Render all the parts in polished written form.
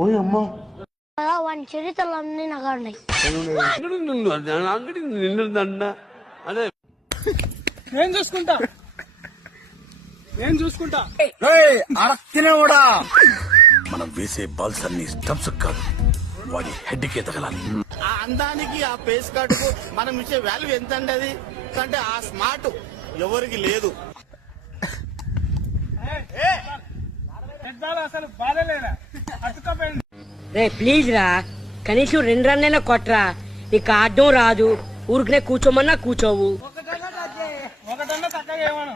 ఓయమ్మా వాని చరిత్రలన్నీ నాకు ఉన్నాయి. అంగడి నిన్నుందన్న అదే నేను చూసుకుంటా మనం వేసే బాల్స్ అన్ని స్టంప్స్ కాదు, వాడి హెడ్ కి తగలాలి. ఆ అందానికి ఆ ఫేస్ కట్ కు మనం ఇచ్చే వాల్యూ ఎంత అండి? అది అంటే ఆ స్మార్ట్ ఎవరికి లేదు. అసలు బాధలేదా అతుకపోయింది. రే ప్లీజ్ రా, కనీసం 2 రన్నైనా కొట్రా. నీకు ఆడడం రాదు, ఊరికనే కూర్చోమన్నా కూర్చోవు. ఒకటన్నా చక్కగా ఏమను.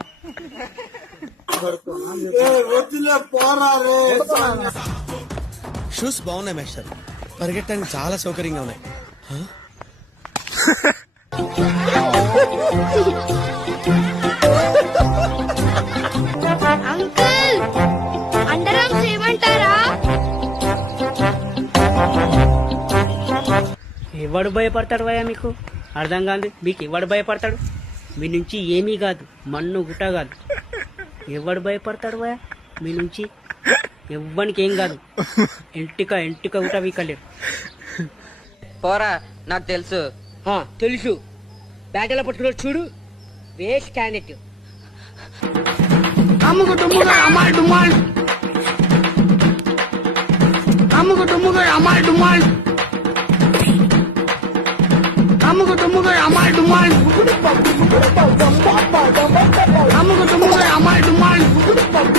షూస్ బాగున్నాయి మేస్టర్, పరిగెట్టడానికి చాలా సౌకర్యంగా ఉన్నాయి. అంకుల్ అండర్ ఆర్మ్స్ ఏమంటారా? ఎవడు భయపడతాడు భయ? మీకు అర్థం కాదు. మీకు ఎవడు భయపడతాడు? మీ నుంచి ఏమీ కాదు, మన్ను గుట్ట కాదు. ఎవడు భయపడతాడు భయ మీ నుంచి? ఎవ్వనికి ఏం కాదు, ఎంటిక గుట్ట వీకలేడు. పోరా, నాకు తెలుసు. తెలుసు, బ్యాటలో పట్టుకున్నాడు చూడు, వేస్ట్ క్యాండిడేట్. అమ్ముకు డుమ్ముగా అమ్మాయి డుమ్మాల్, అమ్ముకు డుమ్ముగా అమ్మాయి డుమ్మాల్, అమ్ముకు డుమ్ముగా అమ్మాయి డుమ్మాల్, అమ్ముకు డుమ్ముగా అమ్మాయి డుమ్మాల్.